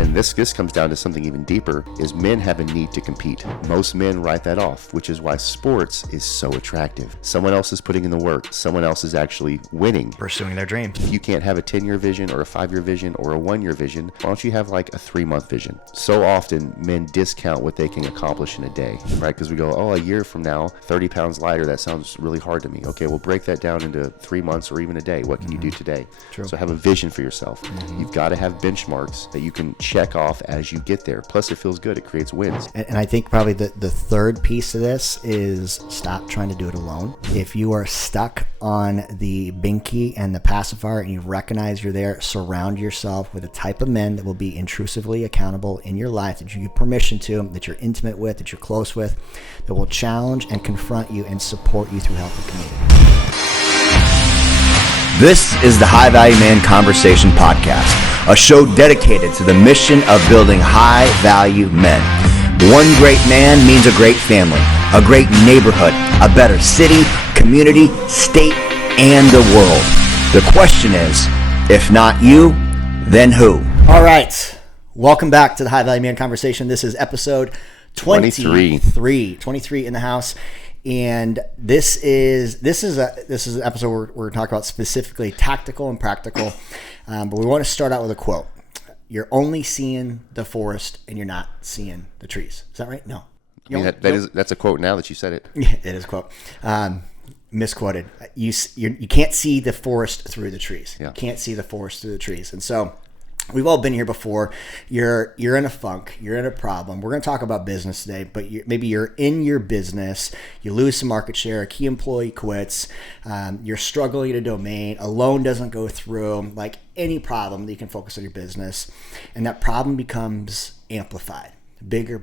And this comes down to something even deeper, is men have a need to compete. Most men write that off, which is why sports is so attractive. Someone else is putting in the work. Someone else is actually winning. Pursuing their dreams. If you can't have a 10-year vision or a 5-year vision or a 1-year vision, why don't you have like a 3-month vision? So often men discount what they can accomplish in a day, right? Because we go, oh, a year from now, 30 pounds lighter, that sounds really hard to me. Okay, we'll break that down into 3 months or even a day. What can you do today? True. So have a vision for yourself. You've got to have benchmarks that you can check off as you get there. Plus, it feels good. It creates wins. And I think probably the third piece of this is stop trying to do it alone. If you are stuck on the binky and the pacifier and you recognize you're there, surround yourself with a type of men that will be intrusively accountable in your life, that you give permission to, that you're intimate with, that you're close with, that will challenge and confront you and support you through healthy community. This is the High Value Man Conversation Podcast, a show dedicated to the mission of building high value men. One great man means a great family, a great neighborhood, a better city, community, state, and the world. The question is, if not you, then who? All right. Welcome back to the High Value Man Conversation. This is episode 23 in the house. And this is an episode where we're talking about specifically tactical and practical, but we want to start out with a quote. You're only seeing the forest and you're not seeing the trees. Is that right? No. I mean, that's a quote now that you said it. Yeah, it is a quote. Misquoted. You can't see the forest through the trees. Yeah. You can't see the forest through the trees. And so we've all been here before. You're in a funk. You're in a problem. We're going to talk about business today, but maybe you're in your business. You lose some market share. A key employee quits. You're struggling in a domain. A loan doesn't go through. Like any problem that you can focus on your business. And that problem becomes amplified. Bigger.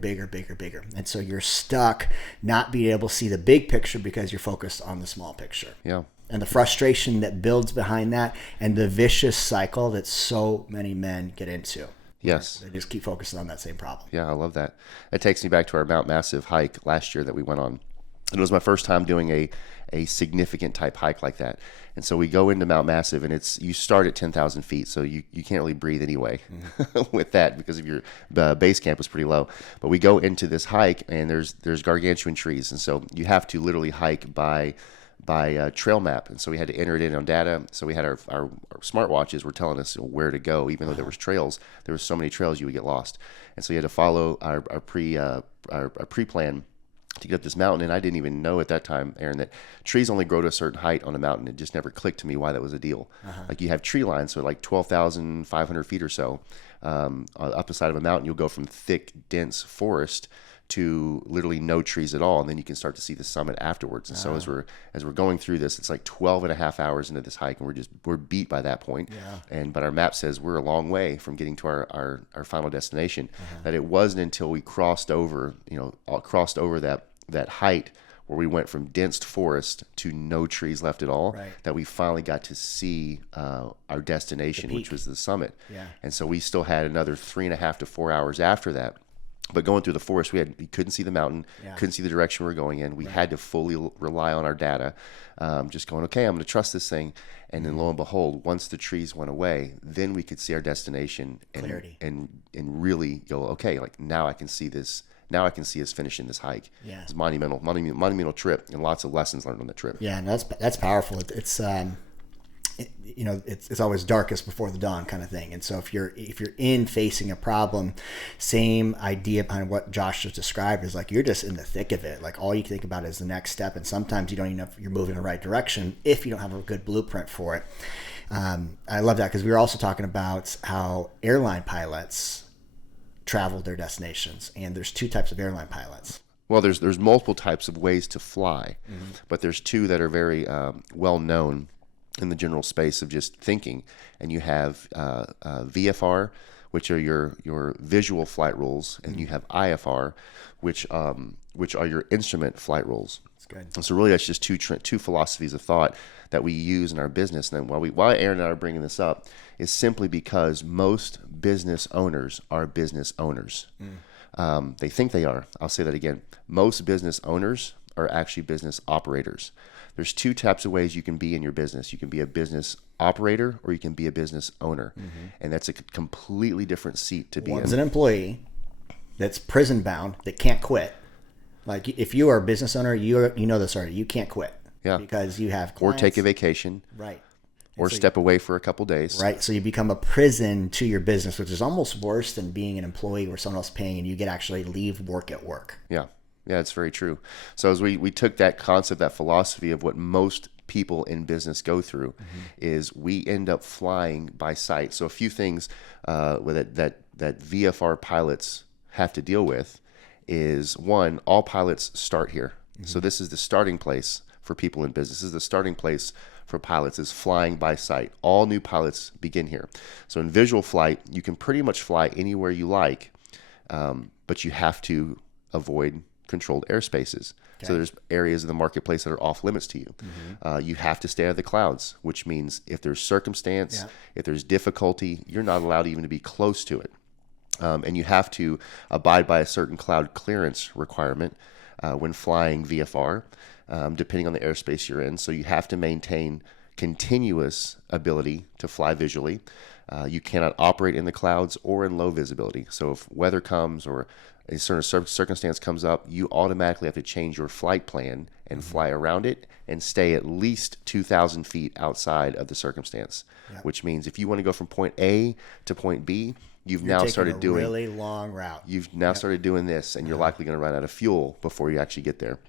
And so you're stuck not being able to see the big picture because you're focused on the small picture. Yeah. And the frustration that builds behind that and the vicious cycle that so many men get into. Yes. They just keep focusing on that same problem. Yeah, I love that. It takes me back to our Mount Massive hike last year that we went on. And it was my first time doing a significant type hike like that. And so we go into Mount Massive, and you start at 10,000 feet, so you can't really breathe anyway with that because of your base camp was pretty low. But we go into this hike, and there's gargantuan trees, and so you have to literally hike by trail map. And so we had to enter it in on data. So we had our smartwatches were telling us where to go, even though there was trails. There were so many trails you would get lost. And so you had to follow our pre-plan to get up this mountain. And I didn't even know at that time, Aaron, that trees only grow to a certain height on a mountain. It just never clicked to me why that was a deal. Like you have tree lines, so like 12,500 feet or so up the side of a mountain, you'll go from thick, dense forest to literally no trees at all, and then you can start to see the summit afterwards. And so as we're going through this, it's like 12 and a half hours into this hike, and we're beat by that point. But our map says we're a long way from getting to our final destination. That it wasn't until we crossed over that height where we went from dense forest to no trees left at all, that we finally got to see our destination, which was the summit. And so we still had another 3.5 to 4 hours after that. But going through the forest, we couldn't see the mountain, couldn't see the direction we were going in. We had to fully rely on our data, just going, okay, I'm going to trust this thing. And then lo and behold, once the trees went away, then we could see our destination and really go, okay, like now I can see this. Now I can see us finishing this hike. It's a monumental trip, and lots of lessons learned on the trip. Yeah, and that's powerful. It's it's always darkest before the dawn kind of thing. And so if you're facing a problem, same idea behind what Josh just described is like you're just in the thick of it. Like all you can think about is the next step, and sometimes you don't even know if you're moving in the right direction if you don't have a good blueprint for it. I love that because we were also talking about how airline pilots travel their destinations, and there's two types of airline pilots. Well, there's multiple types of ways to fly, but there's two that are very well known in the general space of just thinking. And you have VFR, which are your visual flight rules, and you have IFR, which are your instrument flight rules. That's good. And so really, that's just two philosophies of thought that we use in our business. And then why Aaron and I are bringing this up is simply because most business owners are business owners. They think they are. I'll say that again. Most business owners are actually business operators. There's two types of ways you can be in your business. You can be a business operator or you can be a business owner. And that's a completely different seat to be in. One's an employee that's prison bound that can't quit. Like if you are a business owner, you know this already. You can't quit. Yeah. Because you have Or clients. take a vacation. Right. Or step away for a couple days. Right. So you become a prison to your business, which is almost worse than being an employee where someone else is paying and you get actually leave work at work. Yeah. Yeah, it's very true. So as we took that concept, that philosophy of what most people in business go through is we end up flying by sight. So a few things that VFR pilots have to deal with is, one, all pilots start here. So this is the starting place for people in business. This is the starting place for pilots, is flying by sight. All new pilots begin here. So in visual flight, you can pretty much fly anywhere you like, but you have to avoid controlled airspaces. Okay. So there's areas of the marketplace that are off limits to you. You have to stay out of the clouds, which means if there's circumstance, if there's difficulty, you're not allowed even to be close to it. And you have to abide by a certain cloud clearance requirement when flying VFR, depending on the airspace you're in. So you have to maintain continuous ability to fly visually. You cannot operate in the clouds or in low visibility. So if weather comes or a certain circumstance comes up, you automatically have to change your flight plan and fly around it and stay at least 2,000 feet outside of the circumstance, which means if you want to go from point A to point B, you're now started doing a really long route. You've now started doing this, and you're likely going to run out of fuel before you actually get there.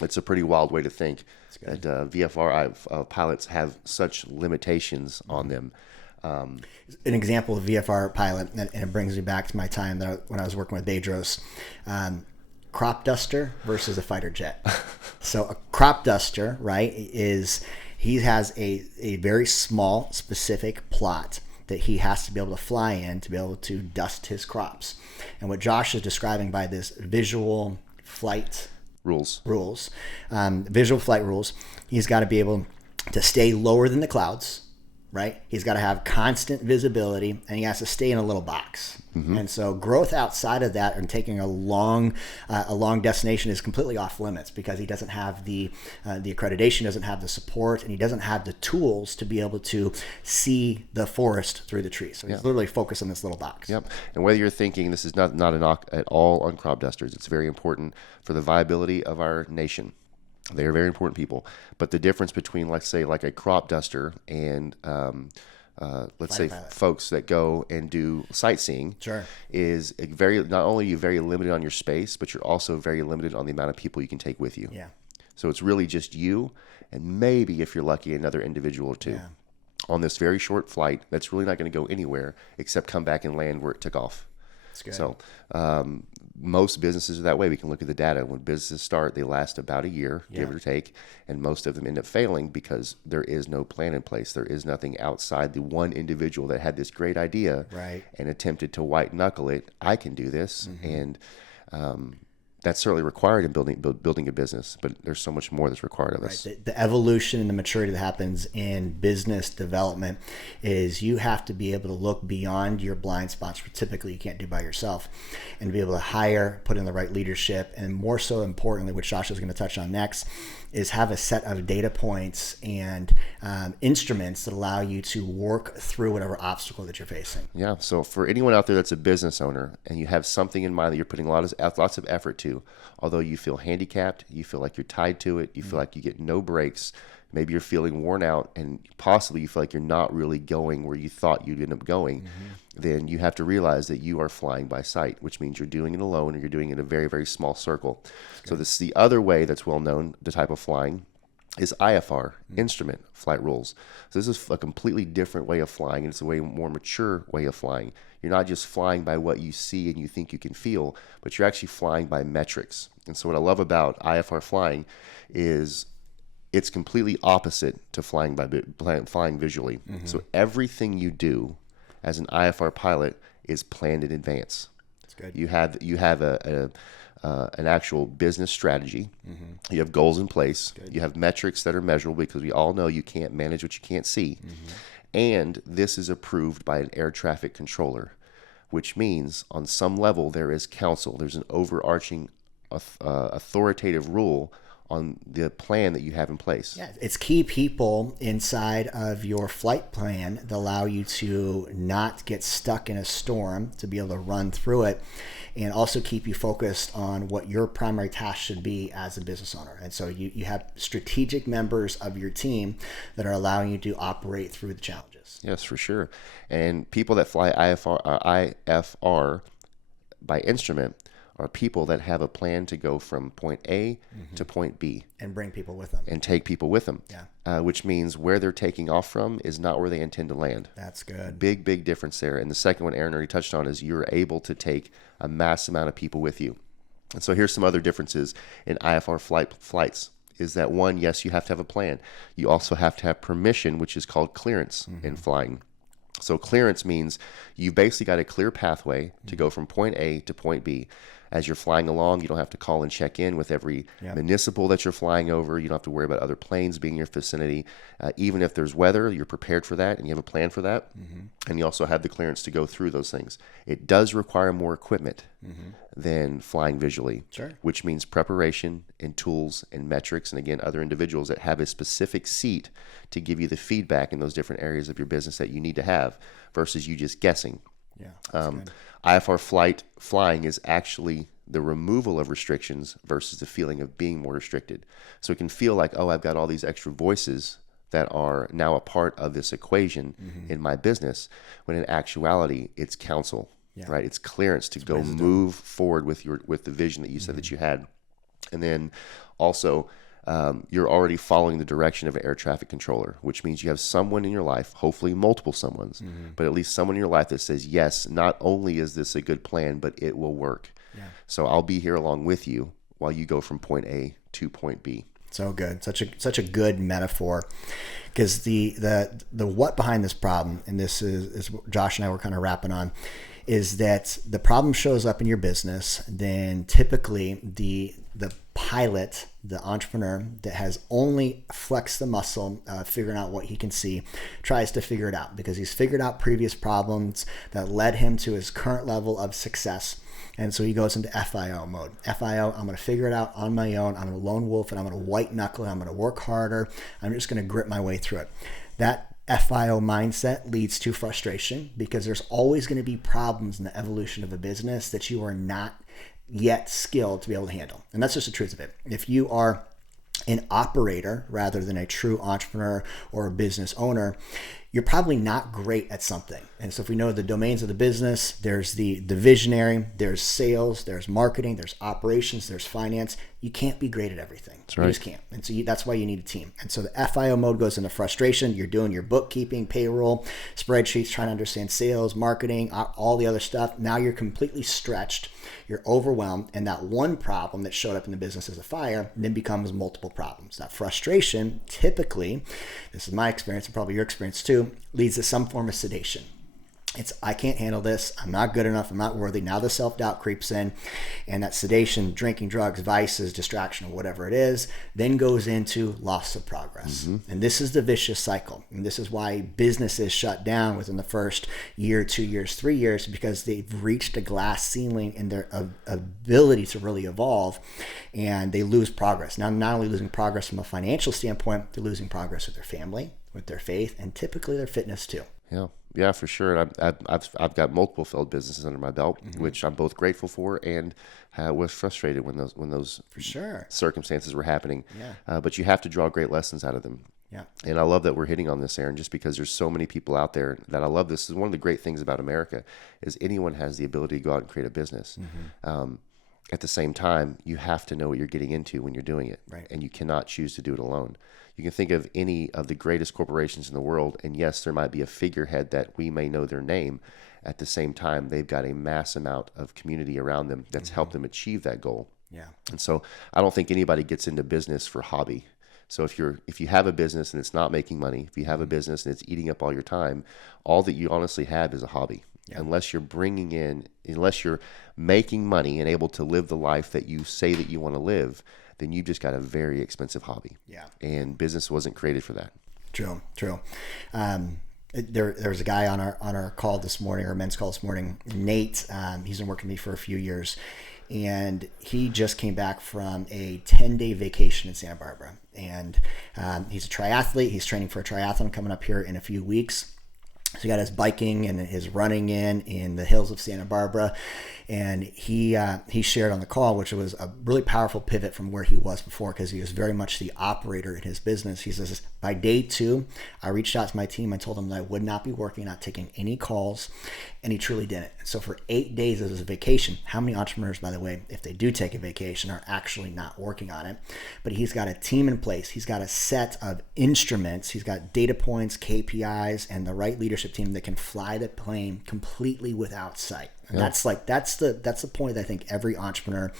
It's a pretty wild way to think that VFR pilots have such limitations on them. An example of VFR pilot, and it brings me back to my time when I was working with Bedros, crop duster versus a fighter jet. So a crop duster, right, he has a very small, specific plot that he has to be able to fly in to be able to dust his crops. And what Josh is describing by this visual flight rules, visual flight rules, he's got to be able to stay lower than the clouds. Right? He's got to have constant visibility, and he has to stay in a little box. And so growth outside of that and taking a long destination is completely off limits because he doesn't have the accreditation, doesn't have the support, and he doesn't have the tools to be able to see the forest through the trees. So he's literally focused on this little box. Yep. And whether you're thinking this is not a knock at all on crop dusters, it's very important for the viability of our nation. They are very important people. But the difference between, let's say, like a crop duster and let's say folks that go and do sightseeing is not only are you very limited on your space, but you're also very limited on the amount of people you can take with you. Yeah. So it's really just you and maybe, if you're lucky, another individual or two on this very short flight that's really not going to go anywhere except come back and land where it took off. That's good. So most businesses are that way. We can look at the data. When businesses start, they last about a year, give or take, and most of them end up failing because there is no plan in place. There is nothing outside the one individual that had this great idea and attempted to white knuckle it. I can do this, and that's certainly required in building a business, but there's so much more that's required of us. The evolution and the maturity that happens in business development is you have to be able to look beyond your blind spots, which typically you can't do by yourself, and be able to hire, put in the right leadership, and more so importantly, which Josh is going to touch on next, is have a set of data points and instruments that allow you to work through whatever obstacle that you're facing. Yeah. So for anyone out there that's a business owner and you have something in mind that you're putting lots of effort to, although you feel handicapped, you feel like you're tied to it, you feel like you get no breaks, maybe you're feeling worn out, and possibly you feel like you're not really going where you thought you'd end up going, then you have to realize that you are flying by sight, which means you're doing it alone or you're doing it in a very, very small circle. So this is the other way that's well known, the type of flying, is IFR, instrument flight rules. So this is a completely different way of flying, and it's a way more mature way of flying. You're not just flying by what you see and you think you can feel, but you're actually flying by metrics. And so what I love about IFR flying is it's completely opposite to flying visually. So everything you do as an IFR pilot is planned in advance. That's good. You have an actual business strategy. You have goals in place. You have metrics that are measurable because we all know you can't manage what you can't see. And this is approved by an air traffic controller, which means on some level there is counsel. There's an overarching authoritative rule on the plan that you have in place. Yeah, it's key people inside of your flight plan that allow you to not get stuck in a storm, to be able to run through it, and also keep you focused on what your primary task should be as a business owner. And so you have strategic members of your team that are allowing you to operate through the challenges. Yes, for sure. And people that fly IFR by instrument are people that have a plan to go from point A to point B. And bring people with them. And take people with them. Yeah. Which means where they're taking off from is not where they intend to land. That's good. Big difference there. And the second one Aaron already touched on is you're able to take a mass amount of people with you. And so here's some other differences in IFR flights. Is that one, yes, you have to have a plan. You also have to have permission, which is called clearance in flying. So clearance means you've basically got a clear pathway to go from point A to point B. As you're flying along, you don't have to call and check in with every municipal that you're flying over. You don't have to worry about other planes being in your vicinity. Even if there's weather, you're prepared for that and you have a plan for that. And you also have the clearance to go through those things. It does require more equipment than flying visually, which means preparation and tools and metrics. And again, other individuals that have a specific seat to give you the feedback in those different areas of your business that you need to have versus you just guessing. IFR flying is actually the removal of restrictions versus the feeling of being more restricted. So it can feel like, oh, I've got all these extra voices that are now a part of this equation in my business, when in actuality, it's counsel, right? It's clearance to go move forward with the vision that you said that you had. And then also, you're already following the direction of an air traffic controller, which means you have someone in your life, hopefully multiple someones, but at least someone in your life that says, yes, not only is this a good plan, but it will work. So I'll be here along with you while you go from point A to point B. So good. Such a good metaphor, because the what behind this problem, and this is Josh and I were kind of wrapping on, is that the problem shows up in your business, then typically the pilot, the entrepreneur that has only flexed the muscle, figuring out what he can see, tries to figure it out because he's figured out previous problems that led him to his current level of success. And so he goes into FIO mode. FIO, I'm going to figure it out on my own. I'm a lone wolf and I'm going to white knuckle it. I'm going to work harder. I'm just going to grit my way through it. That FIO mindset leads to frustration because there's always going to be problems in the evolution of a business that you are not yet skilled to be able to handle. And that's just the truth of it. If you are an operator rather than a true entrepreneur or a business owner, you're probably not great at something. And so if we know the domains of the business, there's the visionary, there's sales, there's marketing, there's operations, there's finance. You can't be great at everything. That's right. You just can't. And so that's why you need a team. And so the FIO mode goes into frustration. You're doing your bookkeeping, payroll, spreadsheets, trying to understand sales, marketing, all the other stuff. Now you're completely stretched. You're overwhelmed. And that one problem that showed up in the business as a fire then becomes multiple problems. That frustration typically, this is my experience and probably your experience too, leads to some form of sedation. It's, I can't handle this. I'm not good enough. I'm not worthy. Now the self-doubt creeps in, and that sedation, drinking, drugs, vices, distraction, or whatever it is, then goes into loss of progress. And this is the vicious cycle. And this is why businesses shut down within the first year, 2 years, 3 years, because they've reached a glass ceiling in their ability to really evolve, and they lose progress. Now, not only losing progress from a financial standpoint, they're losing progress with their family, with their faith, and typically their fitness too. Yeah, for sure. And I've got multiple failed businesses under my belt, which I'm both grateful for and was frustrated when those for sure circumstances were happening. But you have to draw great lessons out of them. And I love that we're hitting on this, Aaron, just because there's so many people out there that I love. This is one of the great things about America is anyone has the ability to go out and create a business. At the same time, you have to know what you're getting into when you're doing it, and you cannot choose to do it alone. You can think of any of the greatest corporations in the world, and yes, there might be a figurehead that we may know their name. At the same time, they've got a mass amount of community around them that's helped them achieve that goal. And so I don't think anybody gets into business for hobby. So if you have a business and it's not making money, if you have a business and it's eating up all your time, all that you honestly have is a hobby. Unless you're unless you're making money and able to live the life that you say that you want to live, then you've just got a very expensive hobby. And business wasn't created for that. True. There was a guy on our call this morning, our men's call this morning, Nate. He's been working with me for a few years. and he just came back from a 10-day vacation in Santa Barbara. And he's a triathlete. He's training for a triathlon coming up here in a few weeks. So he got his biking and his running in the hills of Santa Barbara. And he shared on the call, which was a really powerful pivot from where he was before, because he was very much the operator in his business. He says, by day 2, I reached out to my team and told them that I would not be working, not taking any calls, and he truly didn't. So for 8 days as a vacation, how many entrepreneurs, by the way, if they do take a vacation, are actually not working on it? But he's got a team in place. He's got a set of instruments. He's got data points, KPIs, and the right leadership team that can fly the plane completely without sight. And that's the point that I think every entrepreneur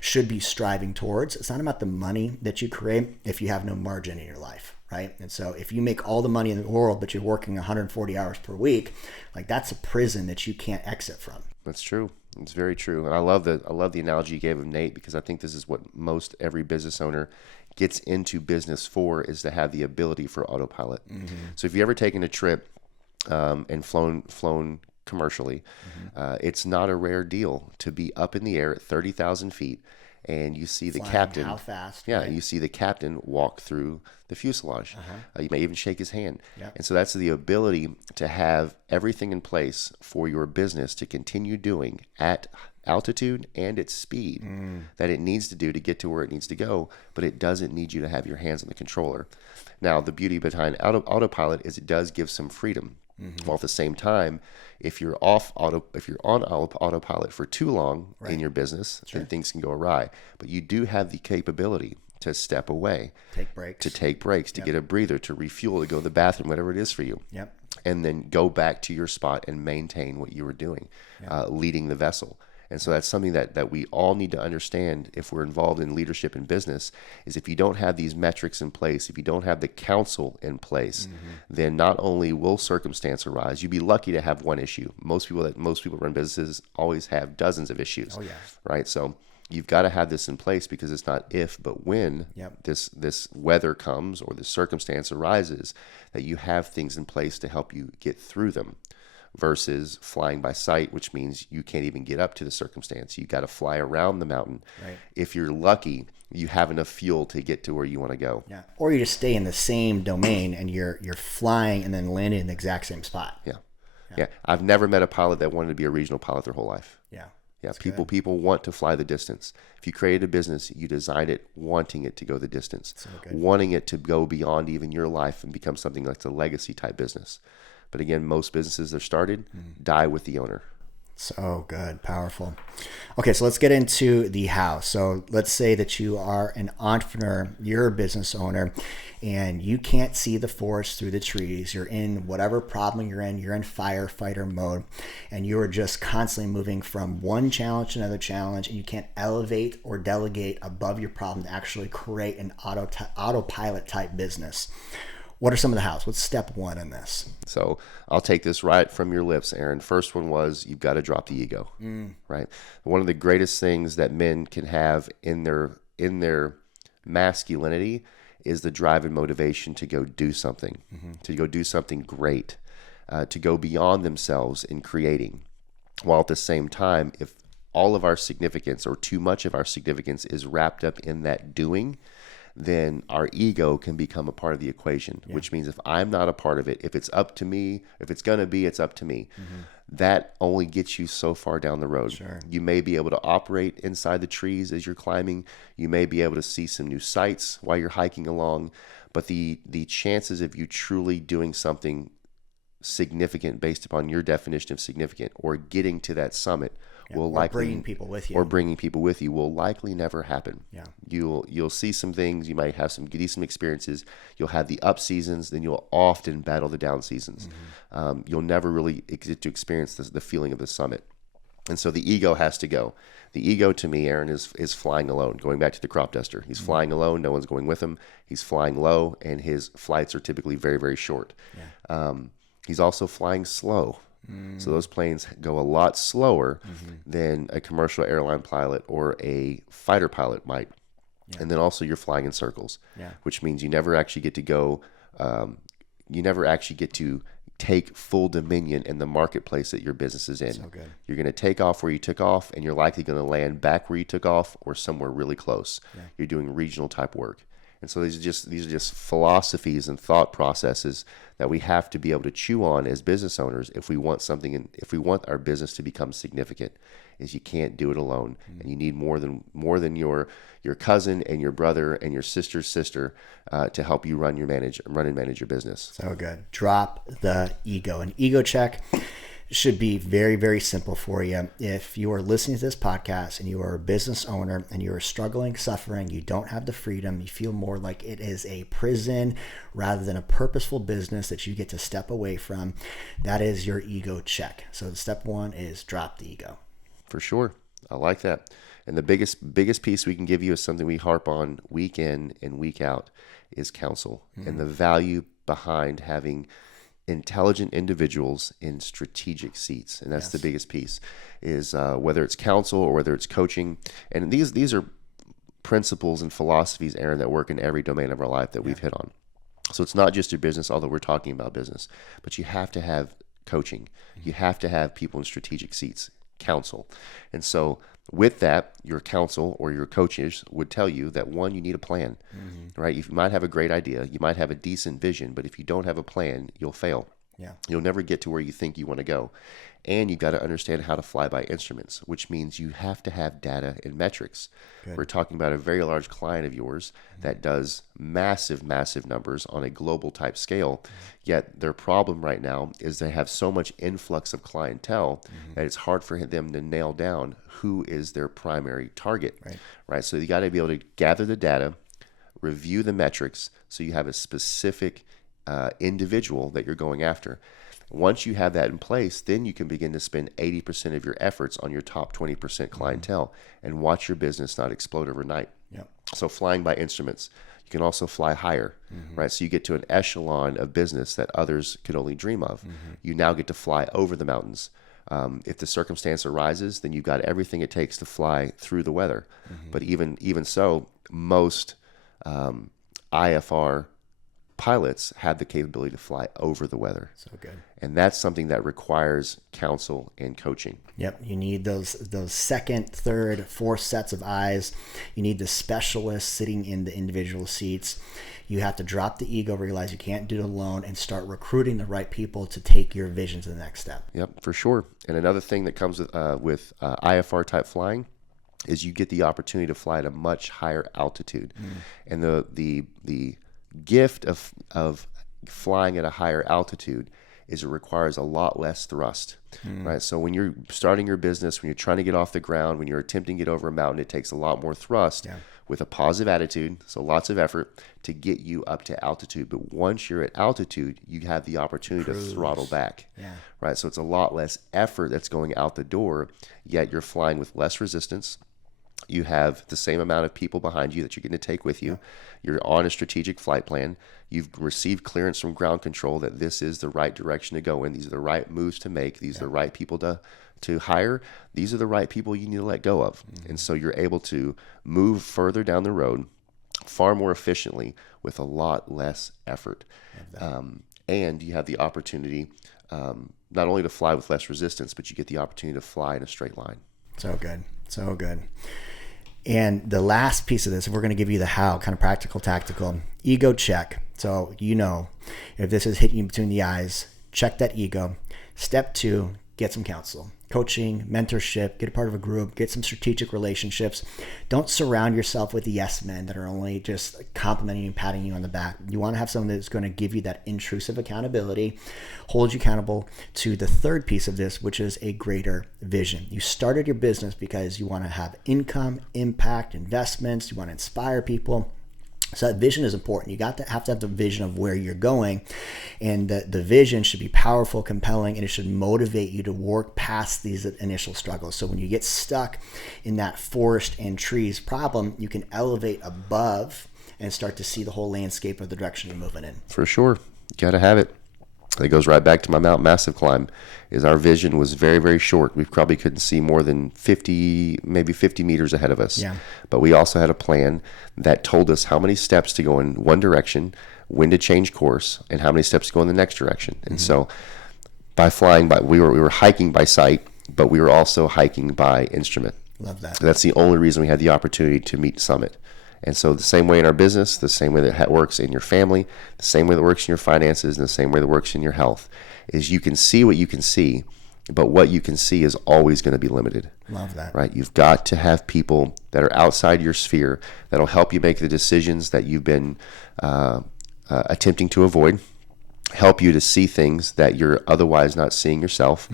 should be striving towards. It's not about the money that you create if you have no margin in your life, right? And so if you make all the money in the world, but you're working 140 hours per week, like that's a prison that you can't exit from. That's true. It's very true. And I love the analogy you gave of Nate, because I think this is what most every business owner gets into business for, is to have the ability for autopilot. Mm-hmm. So if you ever taken a trip and flown commercially, it's not a rare deal to be up in the air at 30,000 feet, and you see the captain. How fast? Yeah, right? You see the captain walk through the fuselage. You may even shake his hand. Yep. And so that's the ability to have everything in place for your business to continue doing at altitude and its speed that it needs to do to get to where it needs to go, but it doesn't need you to have your hands on the controller. Now, the beauty behind autopilot is it does give some freedom. While at the same time, if you're on autopilot for too long in your business, then things can go awry. But you do have the capability to step away, take breaks, to get a breather, to refuel, to go to the bathroom, whatever it is for you. Yep. And then go back to your spot and maintain what you were doing, leading the vessel. And so that's something that we all need to understand if we're involved in leadership in business, is if you don't have these metrics in place, if you don't have the counsel in place, then not only will circumstance arise, you'd be lucky to have one issue. Most people run businesses always have dozens of issues. Oh, yeah. Right? So you've got to have this in place, because it's not if, but when this weather comes or this circumstance arises, that you have things in place to help you get through them. Versus flying by sight, which means you can't even get up to the circumstance. You got to fly around the mountain. Right. If you're lucky, you have enough fuel to get to where you want to go. Yeah. Or you just stay in the same domain and you're flying and then landing in the exact same spot. Yeah. I've never met a pilot that wanted to be a regional pilot their whole life. Yeah. People want to fly the distance. If you create a business, you design it wanting it to go the distance, wanting it to go beyond even your life and become something like a legacy type business. But again, most businesses that are started die with the owner. So good. Powerful. Okay, so let's get into the how. So let's say that you are an entrepreneur, you're a business owner, and you can't see the forest through the trees. You're in whatever problem you're in firefighter mode, and you are just constantly moving from one challenge to another challenge, and you can't elevate or delegate above your problem to actually create an autopilot type business. What are some of the hows? What's step 1 in this? So I'll take this right from your lips, Aaron. First one was you've got to drop the ego, right? One of the greatest things that men can have in their masculinity is the drive and motivation to go do something, to go do something great, to go beyond themselves in creating. While at the same time, if all of our significance or too much of our significance is wrapped up in that doing, then our ego can become a part of the equation, which means if I'm not a part of it, if it's up to me, if it's going to be, it's up to me. That only gets you so far down the road. Sure. You may be able to operate inside the trees as you're climbing. You may be able to see some new sights while you're hiking along. But the chances of you truly doing something significant based upon your definition of significant or getting to that summit will likely bringing people with you will likely never happen. You'll see some things, you might have some decent experiences, you'll have the up seasons, then you'll often battle the down seasons. You'll never really get to experience the feeling of the summit. And so the ego has to go. The ego to me, Aaron, is flying alone. Going back to the crop duster, he's flying alone, no one's going with him. He's flying low, and his flights are typically very, very short. He's also flying slow. So those planes go a lot slower than a commercial airline pilot or a fighter pilot might. And then also you're flying in circles, which means you never actually get to go, you never actually get to take full dominion in the marketplace that your business is in. So good. You're going to take off where you took off, and you're likely going to land back where you took off or somewhere really close. Yeah. You're doing regional type work. And so these are just philosophies and thought processes that we have to be able to chew on as business owners if we want something, and if we want our business to become significant. Is you can't do it alone, and you need more than your cousin and your brother and your sister's sister to help you run and manage your business. So good. Drop the ego. An ego check should be very, very simple for you. If you are listening to this podcast and you are a business owner and you are struggling, suffering, you don't have the freedom, you feel more like it is a prison rather than a purposeful business that you get to step away from, that is your ego check. So step one is drop the ego. For sure. I like that. And the biggest piece we can give you is something we harp on week in and week out is counsel, and the value behind having intelligent individuals in strategic seats. And that's the biggest piece is whether it's counsel or whether it's coaching. And these are principles and philosophies, Aaron, that work in every domain of our life that we've hit on. So it's not just your business, although we're talking about business, but you have to have coaching. You have to have people in strategic seats, counsel. And so with that, your counsel or your coaches would tell you that, one, you need a plan, right? You might have a great idea, you might have a decent vision, but if you don't have a plan, you'll fail. Yeah. You'll never get to where you think you want to go. And you've got to understand how to fly by instruments, which means you have to have data and metrics. Good. We're talking about a very large client of yours that does massive, massive numbers on a global type scale. Yet their problem right now is they have so much influx of clientele that it's hard for them to nail down who is their primary target. Right? So you got to be able to gather the data, review the metrics, so you have a specific individual that you're going after. Once you have that in place, then you can begin to spend 80% of your efforts on your top 20% clientele and watch your business not explode overnight. Yep. So flying by instruments. You can also fly higher, right? So you get to an echelon of business that others could only dream of. You now get to fly over the mountains. If the circumstance arises, then you've got everything it takes to fly through the weather. But even so, most IFR pilots have the capability to fly over the weather. So good. And that's something that requires counsel and coaching. Yep. You need those second, third, fourth sets of eyes. You need the specialists sitting in the individual seats. You have to drop the ego, realize you can't do it alone, and start recruiting the right people to take your vision to the next step. Yep, for sure. And another thing that comes with IFR type flying is you get the opportunity to fly at a much higher altitude. And the gift of flying at a higher altitude is it requires a lot less thrust, right? So when you're starting your business, when you're trying to get off the ground, when you're attempting to get over a mountain, it takes a lot more thrust with a positive attitude, so lots of effort to get you up to altitude. But once you're at altitude, you have the opportunity to throttle back, right? So it's a lot less effort that's going out the door, yet you're flying with less resistance. You have the same amount of people behind you that you're going to take with you. You're on a strategic flight plan. You've received clearance from ground control that this is the right direction to go in. These are the right moves to make. These are the right people to hire. These are the right people you need to let go of. And so you're able to move further down the road far more efficiently with a lot less effort. And you have the opportunity not only to fly with less resistance, but you get the opportunity to fly in a straight line. So good. So good. And the last piece of this, if we're going to give you the how, kind of practical, tactical, ego check. So, if this is hitting you between the eyes, check that ego. Step 2, get some counsel, coaching, mentorship, get a part of a group, get some strategic relationships. Don't surround yourself with yes men that are only just complimenting you and patting you on the back. You want to have someone that's going to give you that intrusive accountability, hold you accountable to the third piece of this, which is a greater vision. You started your business because you want to have income, impact, investments, you want to inspire people. So that vision is important. You have to have the vision of where you're going, and the vision should be powerful, compelling, and it should motivate you to work past these initial struggles. So when you get stuck in that forest and trees problem, you can elevate above and start to see the whole landscape of the direction you're moving in. For sure. You got to have it. It goes right back to my Mount Massive climb. Is our vision was very, very short. We probably couldn't see more than 50 meters ahead of us. Yeah. But we also had a plan that told us how many steps to go in one direction, when to change course, and how many steps to go in the next direction. And so by flying, we were hiking by sight, but we were also hiking by instrument. Love that. That's the only reason we had the opportunity to meet Summit. And so the same way in our business, the same way that works in your family, the same way that works in your finances, and the same way that works in your health, is you can see what you can see, but what you can see is always going to be limited. Love that. Right? You've got to have people that are outside your sphere that'll help you make the decisions that you've been attempting to avoid, help you to see things that you're otherwise not seeing yourself,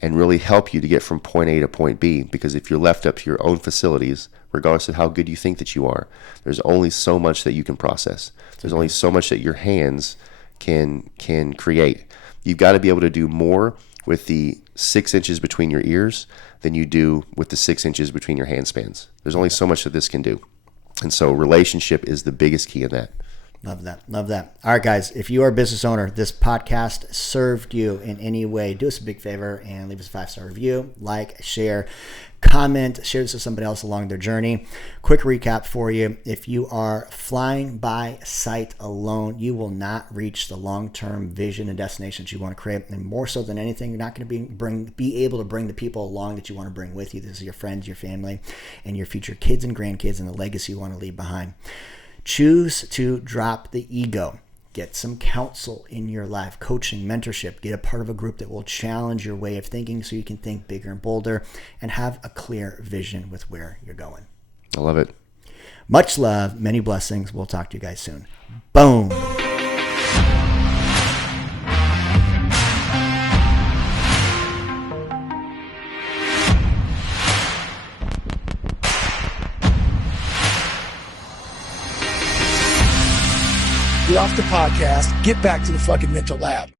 and really help you to get from point A to point B. Because if you're left up to your own facilities, regardless of how good you think that you are, there's only so much that you can process. There's only so much that your hands can create. You've got to be able to do more with the 6 inches between your ears than you do with the 6 inches between your hand spans. There's only so much that this can do. And so relationship is the biggest key in that. Love that. Love that. All right, guys, if you are a business owner, this podcast served you in any way, do us a big favor and leave us a 5-star review, like, share, comment, share this with somebody else along their journey. Quick recap for you. If you are flying by sight alone, you will not reach the long-term vision and destinations you want to create. And more so than anything, you're not going to be able to bring the people along that you want to bring with you. This is your friends, your family, and your future kids and grandkids, and the legacy you want to leave behind. Choose to drop the ego. Get some counsel in your life, coaching, mentorship. Get a part of a group that will challenge your way of thinking so you can think bigger and bolder and have a clear vision with where you're going. I love it. Much love, many blessings. We'll talk to you guys soon. Boom. Get off the podcast, get back to the fucking mental lab.